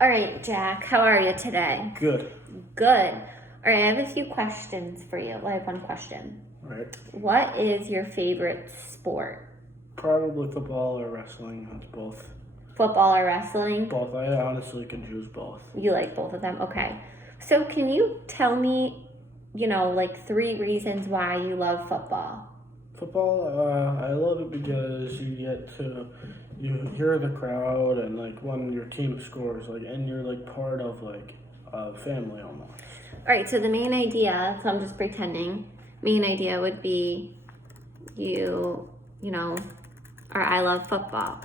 All right, Jack, how are you today? Good. Good. All right, I have a few questions for you. Well, I have one question. All right. What is your favorite sport? Probably football or wrestling. That's both. Football or wrestling? Both. I honestly can choose both. You like both of them? Okay. So, can you tell me, like 3 reasons why you love football? Football, I love it because you hear the crowd and like when your team scores, like, and you're like part of like a family almost. All right, so the main idea, so I'm just pretending, main idea would be or I love football,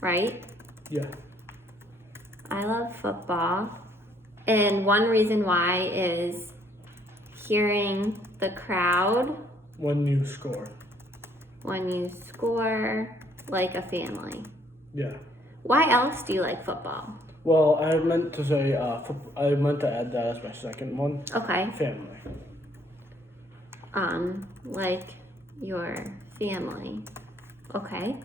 right? Yeah. I love football. And one reason why is hearing the crowd When you score. when you score like a family. Yeah. Why else do you like football? Well, I meant to say, I meant to add that as my second one. Okay. Family. Like your family. Okay.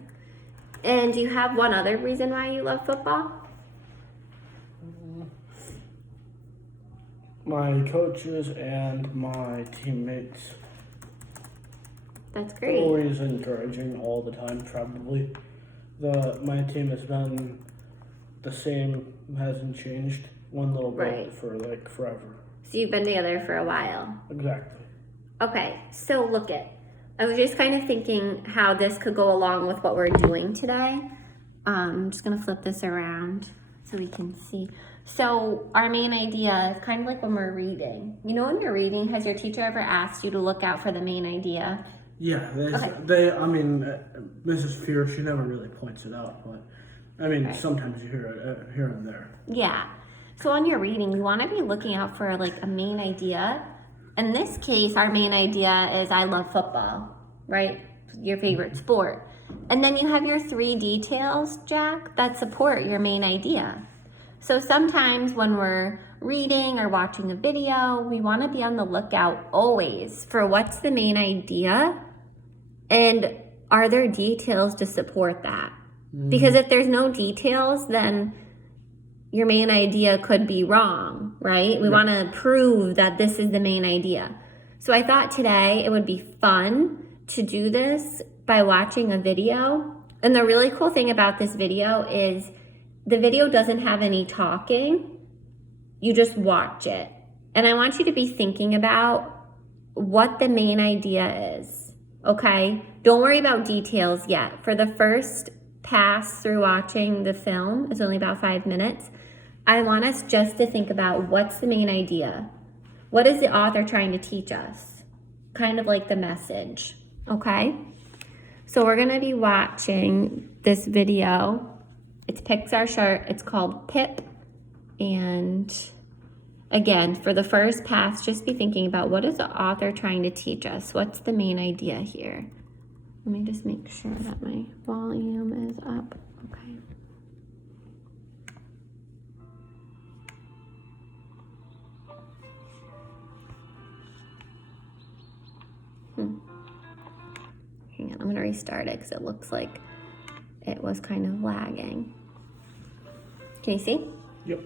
And do you have one other reason why you love football? My coaches and my teammates. That's great. Always encouraging all the time, probably. My team has been the same, hasn't changed one little bit Right. for like forever. So you've been together for a while. Exactly. Okay, so look it. I was just kind of thinking how this could go along with what we're doing today. I'm just gonna flip this around so we can see. So our main idea is kind of like when we're reading. You know, when you're reading, has your teacher ever asked you to look out for the main idea? Yeah, Okay. Mrs. Fear, she never really points it out, but I mean, Right. sometimes you hear it here and there. Yeah. So when you're reading, you want to be looking out for like a main idea. In this case, our main idea is I love football, right? Your favorite sport. And then you have your 3 details, Jack, that support your main idea. So sometimes when we're reading or watching a video, we want to be on the lookout always for what's the main idea and are there details to support that? Because if there's no details, then your main idea could be wrong, right? We want to prove that this is the main idea. So I thought today it would be fun to do this by watching a video. And the really cool thing about this video is the video doesn't have any talking. You just watch it. And I want you to be thinking about what the main idea is, okay? Don't worry about details yet. For the first pass through watching the film, it's only about 5 minutes. I want us just to think about what's the main idea. What is the author trying to teach us? Kind of like the message, okay? So we're gonna be watching this video. It's Pixar short, it's called Pip. And again, for the first pass, just be thinking about what is the author trying to teach us? What's the main idea here? Let me just make sure that my volume is up, okay. Hang on, I'm gonna restart it because it looks like it was kind of lagging. Can you see? Yep.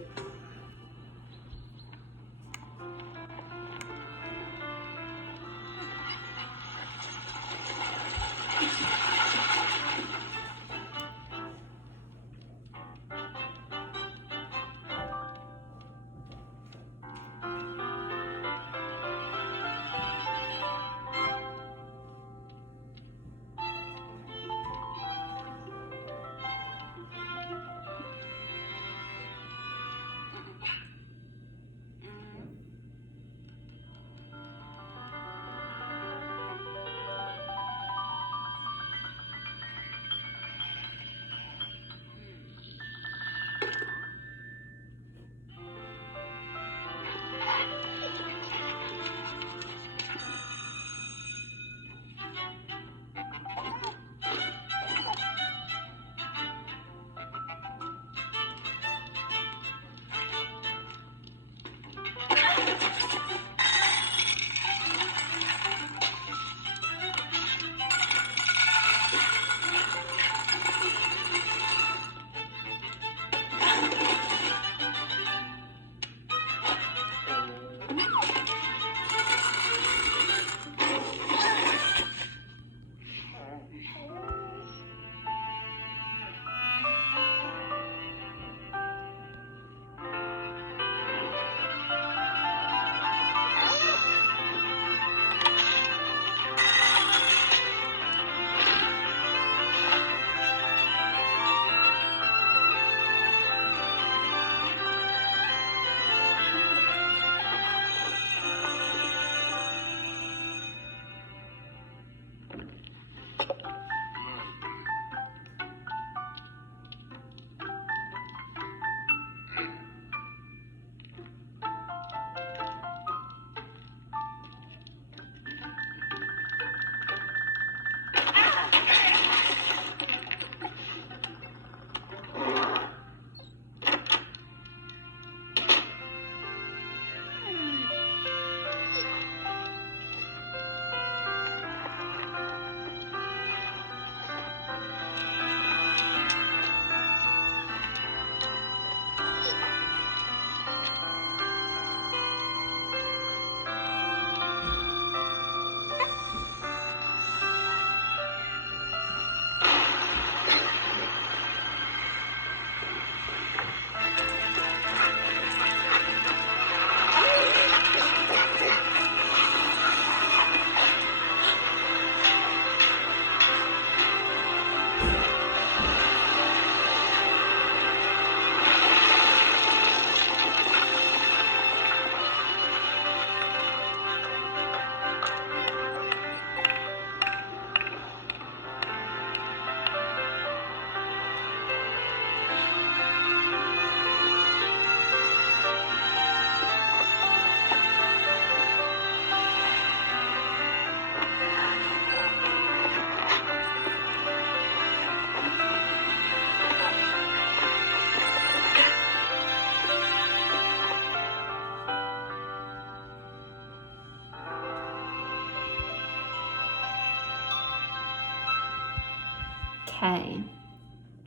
Okay.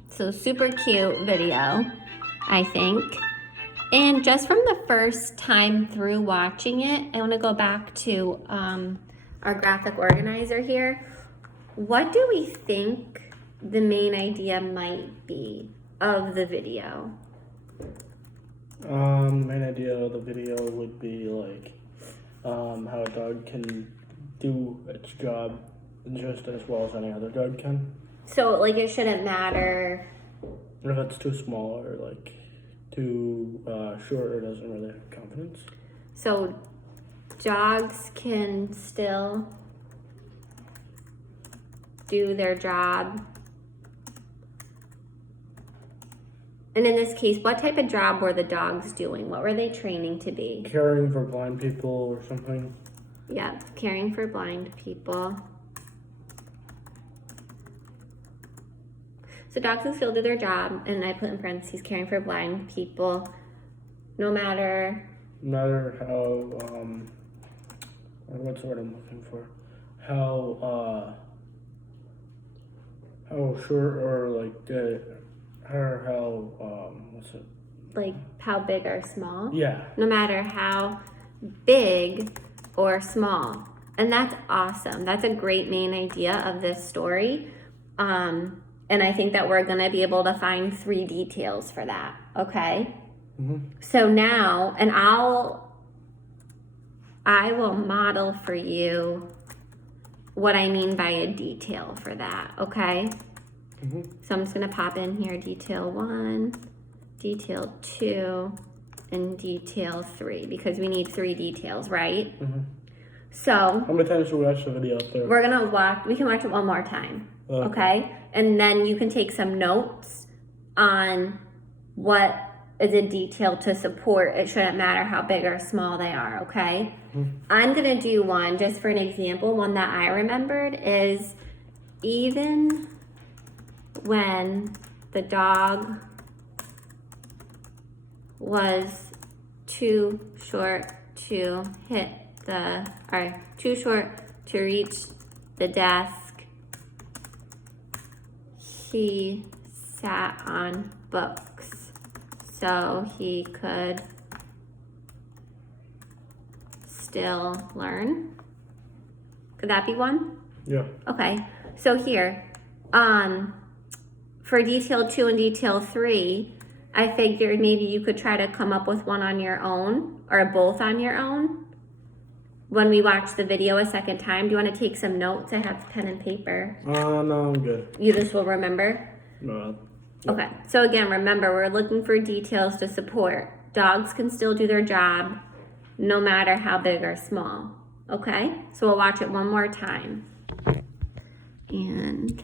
So super cute video, I think. And just from the first time through watching it, I want to go back to our graphic organizer here. What do we think the main idea might be of the video? Main idea of the video would be like how a dog can do its job just as well as any other dog can. So like it shouldn't matter. If it's too small or like too short or doesn't really have confidence. So dogs can still do their job. And in this case, what type of job were the dogs doing? What were they training to be? Caring for blind people or something. Yeah, caring for blind people. So dogs can still do their job, and I put in parentheses, caring for blind people, no matter how, what's the word I'm looking for? How short or like, what's it? like how big or small. Yeah. No matter how big or small. And that's awesome. That's a great main idea of this story. And I think that we're going to be able to find 3 details for that. Okay. Mm-hmm. So now, and I will model for you what I mean by a detail for that. Okay. Mm-hmm. So I'm just going to pop in here detail 1, detail 2, and detail 3 because we need 3 details, right? Mm-hmm. So how many times should we watch the video up there? we're going to we can watch it one more time. Okay. And then you can take some notes on what is a detail to support. It shouldn't matter how big or small they are. Okay. Mm-hmm. I'm going to do one just for an example. One that I remembered is even when the dog was too short to too short to reach the desk, he sat on books so he could still learn. Could that be one? Yeah. Okay. So here, for detail 2 and detail 3, I figured maybe you could try to come up with one on your own or both on your own. When we watch the video a second time, do you want to take some notes? I have pen and paper. No, I'm good. You just will remember? No. Okay. So again, remember, we're looking for details to support. Dogs can still do their job no matter how big or small. Okay? So we'll watch it one more time. And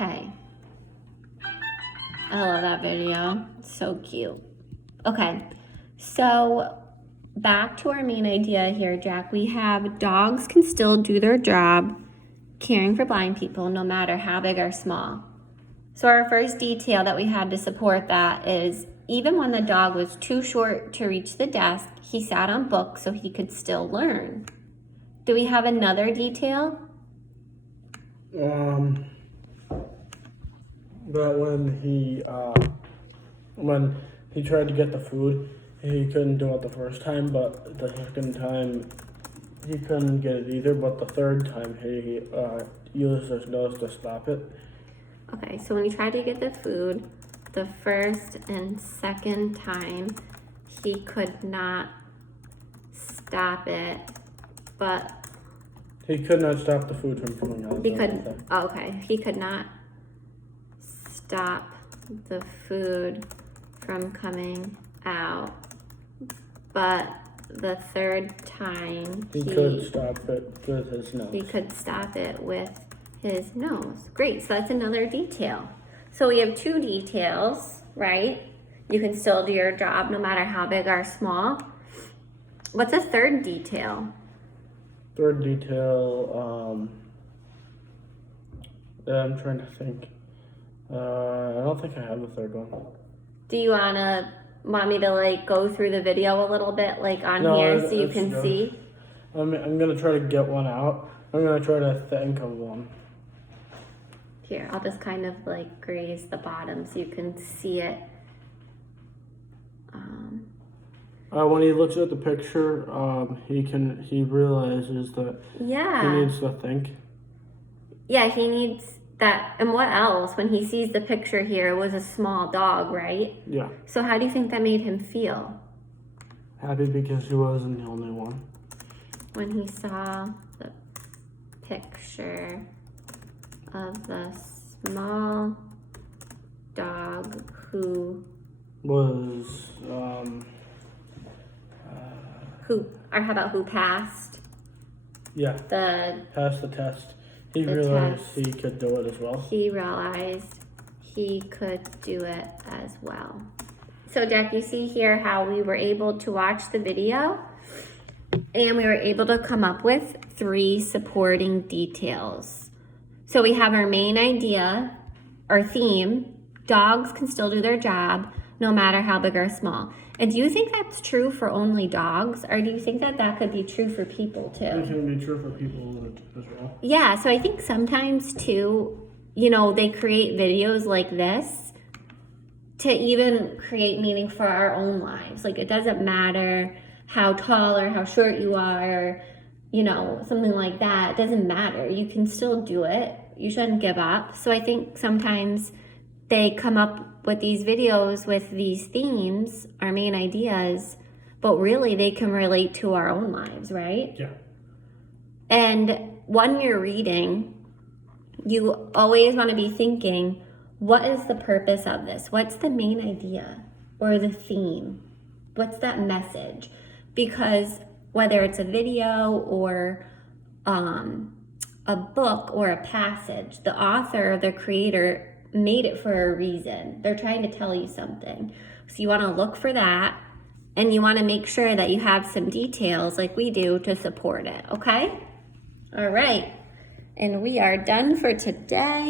Okay. I love that video. It's so cute. Okay, so back to our main idea here, Jack. We have dogs can still do their job caring for blind people no matter how big or small. So our first detail that we had to support that is even when the dog was too short to reach the desk, he sat on books so he could still learn. Do we have another detail? But when he tried to get the food, he couldn't do it the first time, but the second time he couldn't get it either, but the third time he used his nose to stop it. Okay, so when he tried to get the food, the first and second time, he could not stop it, but He could not stop the food from coming out. he could, oh, okay, he could not stop the food from coming out, but the third time He could stop it with his nose. he could stop it with his nose. Great, so that's another detail. So we have two details, right? You can still do your job no matter how big or small. What's a third detail? Third detail, I'm trying to think. I don't think I have a third one. Do you want me to like go through the video a little bit like on here so you can see? I'm gonna try to get one out. I'm gonna try to think of one. Here, I'll just kind of like graze the bottom so you can see it. When he looks at the picture, he realizes that Yeah. he needs to think. Yeah, he needs that. And what else? When he sees the picture here, it was a small dog, right? Yeah. So how do you think that made him feel? Happy because he wasn't the only one. When he saw the picture of the small dog who how about who passed? Yeah. Passed the test. He realized test. he could do it as well. He realized he could do it as well. So Jack, you see here how we were able to watch the video and we were able to come up with 3 supporting details. So we have our main idea, our theme, dogs can still do their job no matter how big or small. And do you think that's true for only dogs, or do you think that that could be true for people too? It can be true for people as well. Yeah, so I think sometimes too, they create videos like this to even create meaning for our own lives. Like it doesn't matter how tall or how short you are, or, something like that. It doesn't matter. You can still do it. You shouldn't give up. So I think sometimes they come up with these videos with these themes, our main ideas, but really they can relate to our own lives, right? Yeah. And when you're reading, you always want to be thinking, what is the purpose of this? What's the main idea or the theme? What's that message? Because whether it's a video or a book or a passage, the author or the creator made it for a reason. They're trying to tell you something. So you want to look for that, and you want to make sure that you have some details like we do to support it, okay? All right. And we are done for today.